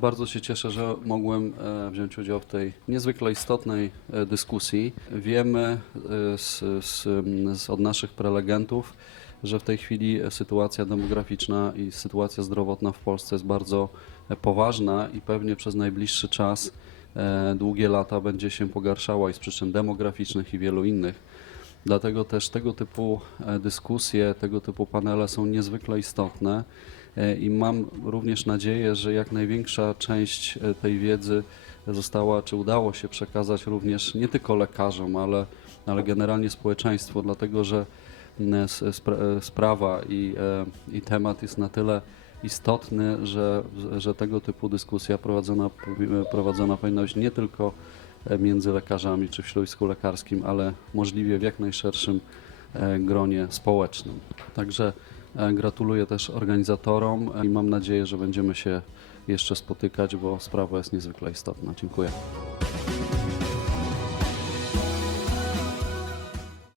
Bardzo się cieszę, że mogłem e, wziąć udział w tej niezwykle istotnej e, dyskusji. Wiemy e, z, z, z, od naszych prelegentów, że w tej chwili sytuacja demograficzna i sytuacja zdrowotna w Polsce jest bardzo poważna i pewnie przez najbliższy czas, długie lata będzie się pogarszała i z przyczyn demograficznych i wielu innych. Dlatego też tego typu dyskusje, tego typu panele są niezwykle istotne i mam również nadzieję, że jak największa część e, tej wiedzy została, czy udało się przekazać również nie tylko lekarzom, ale, ale generalnie społeczeństwu, dlatego że e, sprawa i, e, i temat jest na tyle istotny, że, że tego typu dyskusja prowadzona, prowadzona powinna być nie tylko e, między lekarzami czy w środowisku lekarskim, ale możliwie w jak najszerszym e, gronie społecznym. Także e, gratuluję też organizatorom e, i mam nadzieję, że będziemy się jeszcze spotykać, bo sprawa jest niezwykle istotna. Dziękuję.